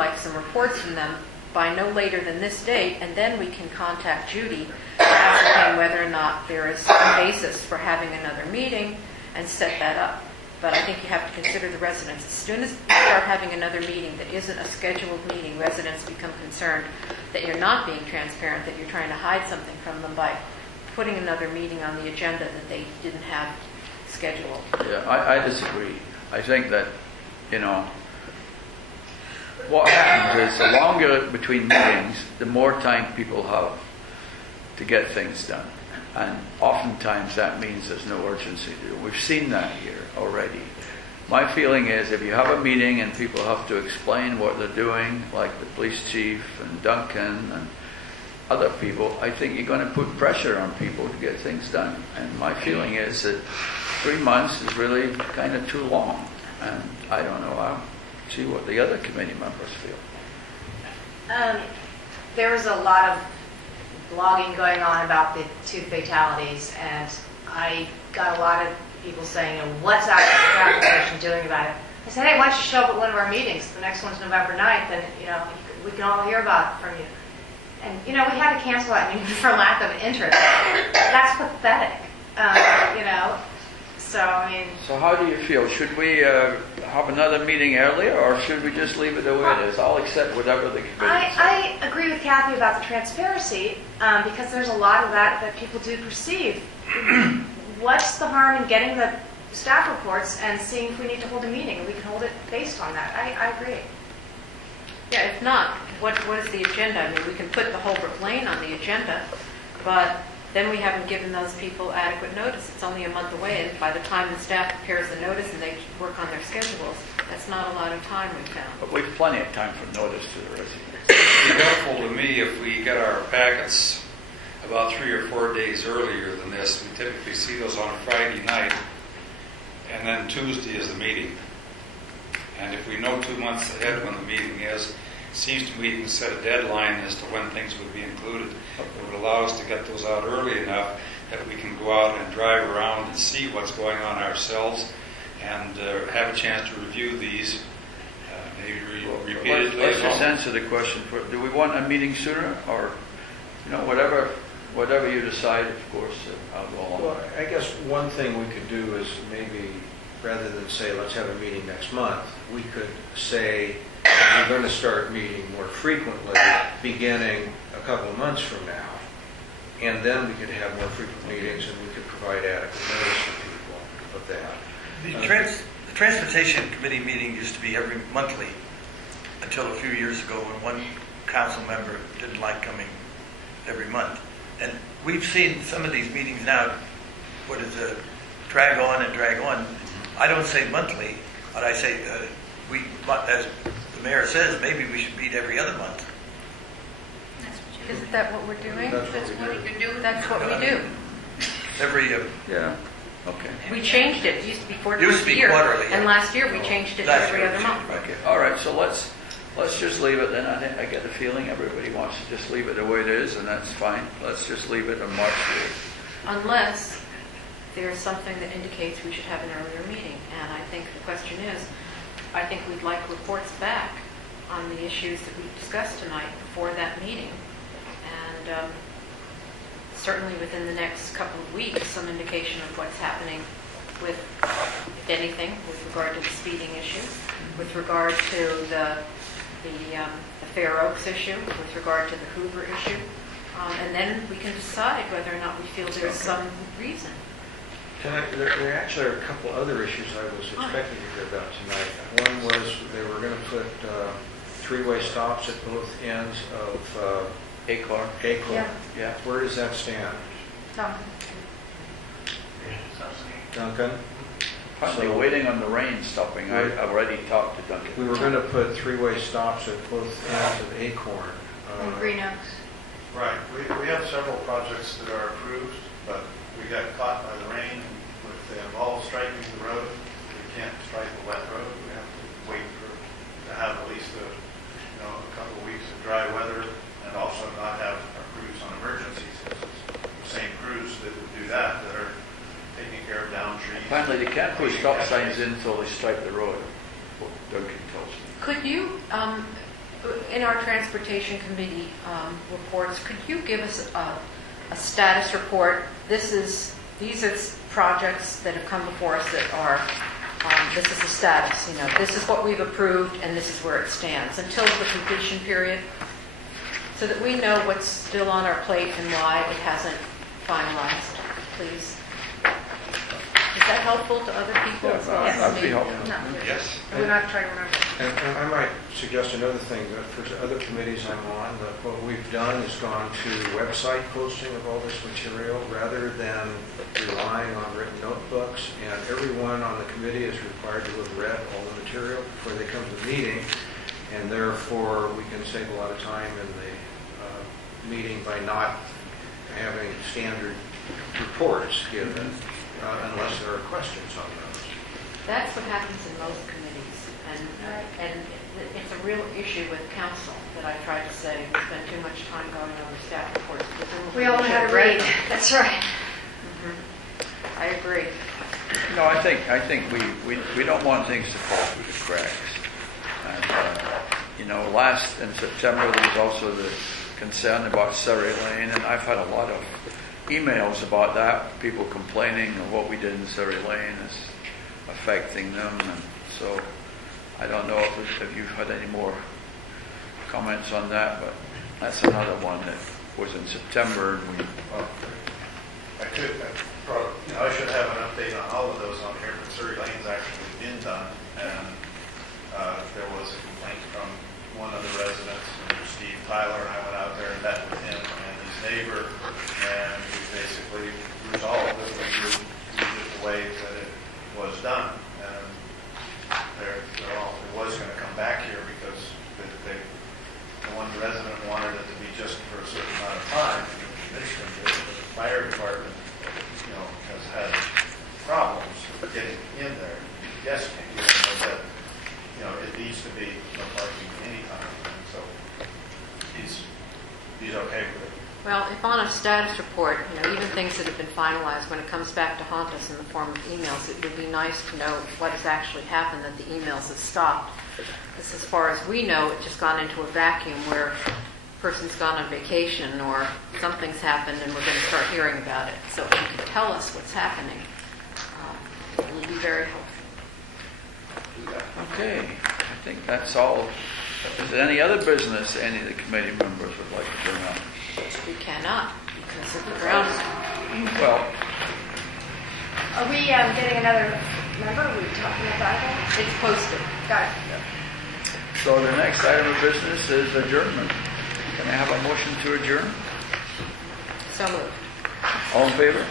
like some reports from them by no later than this date, and then we can contact Judy to ascertain whether or not there is a basis for having another meeting and set that up. But I think you have to consider the residents. As soon as you start having another meeting that isn't a scheduled meeting, residents become concerned that you're not being transparent, that you're trying to hide something from them by putting another meeting on the agenda that they didn't have scheduled. Yeah, I disagree. I think that, what happens is the longer between meetings, the more time people have to get things done. And oftentimes that means there's no urgency to do it. We've seen that here already. My feeling is if you have a meeting and people have to explain what they're doing, like the police chief and Duncan and other people, I think you're going to put pressure on people to get things done. And my feeling is that 3 months is really kind of too long. And I don't know, I'll see what the other committee members feel. There was a lot of blogging going on about the 2 fatalities, and I got a lot of people saying, what's Atherton Transportation doing about it? I said, hey, why don't you show up at one of our meetings? The next one's November 9th, and we can all hear about it from you. And we had to cancel that meeting for lack of interest. That's pathetic. So I mean. So how do you feel? Should we have another meeting earlier, or should we just leave it the way it is? I'll accept whatever the committee says. I agree with Kathy about the transparency, because there's a lot of that people do perceive. What's the harm in getting the staff reports and seeing if we need to hold a meeting, and we can hold it based on that? I agree. Yeah, if not, what is the agenda? I mean, we can put the Holbrook Lane on the agenda, but then we haven't given those people adequate notice. It's only a month away, and by the time the staff prepares the notice and they work on their schedules, that's not a lot of time, we've found. But we've plenty of time for notice to the residents. It would be helpful to me if we get our packets about 3 or 4 days earlier than this. We typically see those on a Friday night, and then Tuesday is the meeting. And if we know 2 months ahead when the meeting is, it seems to me we can set a deadline as to when things would be included. It would allow us to get those out early enough that we can go out and drive around and see what's going on ourselves and have a chance to review these maybe repeatedly. Let's just answer the question. Do we want a meeting sooner, or whatever you decide, of course, I'll go along. Well, I guess one thing we could do is maybe, rather than say, let's have a meeting next month, we could say we're going to start meeting more frequently beginning a couple of months from now. And then we could have more frequent meetings, and we could provide adequate notice to people of that. The Transportation Committee meeting used to be every monthly until a few years ago when one council member didn't like coming every month. And we've seen some of these meetings now, drag on and drag on. I don't say monthly, but I say, as the mayor says, maybe we should meet every other month. Isn't that what we're doing? That's what we do. That's what we do. Every Yeah. Okay. We changed it. It used to be 4 Used to be year. quarterly, yeah. And last year we changed it to Last every year other we month. changed Okay. All right. So let's just leave it then. I get the feeling everybody wants to just leave it the way it is, and that's fine. Let's just leave it on March 8th. Unless there's something that indicates we should have an earlier meeting. And I think the question is, I think we'd like reports back on the issues that we discussed tonight before that meeting. And certainly within the next couple of weeks, some indication of what's happening with, if anything, with regard to the speeding issue, with regard to the Fair Oaks issue, with regard to the Hoover issue. And then we can decide whether or not we feel there's some reason. There actually are a couple other issues I was expecting to hear about tonight. One was they were going to put 3-way stops at both ends of Acorn. Yeah. Where does that stand? Duncan? Probably waiting on the rain stopping. I already talked to Duncan. We were going to put 3-way stops at both ends of Acorn. And Green Oaks. Right. We have several projects that are approved, but we got caught by the rain with the involved striking the road. We can't strike a wet road. We have to wait to have at least a couple of weeks of dry weather, and also not have our crews on emergencies. It's the same crews that would do that are taking care of down trees. Apparently they can't put stop signs in until they strike the road, what Duncan tells me. Could you in our Transportation Committee reports, could you give us a status report? These are projects that have come before us that are, this is the status, this is what we've approved and this is where it stands until the completion period, so that we know what's still on our plate and why it hasn't finalized, please. Is that helpful to other people as well? That'd be helpful. Yes. We're not trying to remember. And I might suggest another thing, that for other committees I'm on, that what we've done is gone to website posting of all this material rather than relying on written notebooks, and everyone on the committee is required to have read all the material before they come to the meeting, and therefore we can save a lot of time in the meeting by not having standard reports given unless there are questions on those. That's what happens in most committees, and it's a real issue with council that I try to say we spend too much time going over staff reports. We all know how to read. That's right. I agree. No, I think we don't want things to fall through the cracks. And, last in September there was also the concern about Surrey Lane, and I've had a lot of emails about that, people complaining of what we did in Surrey Lane is affecting them, and so I don't know if you've had any more comments on that, but that's another one that was in September, and we... I should have an update on all of those on here, but Surrey Lane's actually been done, and there was a complaint from one of the residents, Steve Tyler, and I went out there and met with him and his neighbor, and we basically resolved it. We moved it the way that it was done, and it was going to come back here because the one resident wanted it to be just for a certain amount of time. The fire department, has had problems getting in there. Yes, that it needs to be no parking anytime, and so he's okay with it. Well, if on a status report, even things that have been finalized, when it comes back to haunt us in the form of emails, it would be nice to know what has actually happened, that the emails have stopped. Because as far as we know, it's just gone into a vacuum where a person's gone on vacation or something's happened and we're going to start hearing about it. So if you could tell us what's happening, it would be very helpful. Okay, I think that's all. Is there any other business any of the committee members would like to bring up? We cannot, because of the ground. Well, Are we getting another member? Are we talking about that? It's posted. Got it. so the next item of business is adjournment. Can I have a motion to adjourn? So moved. All in favor?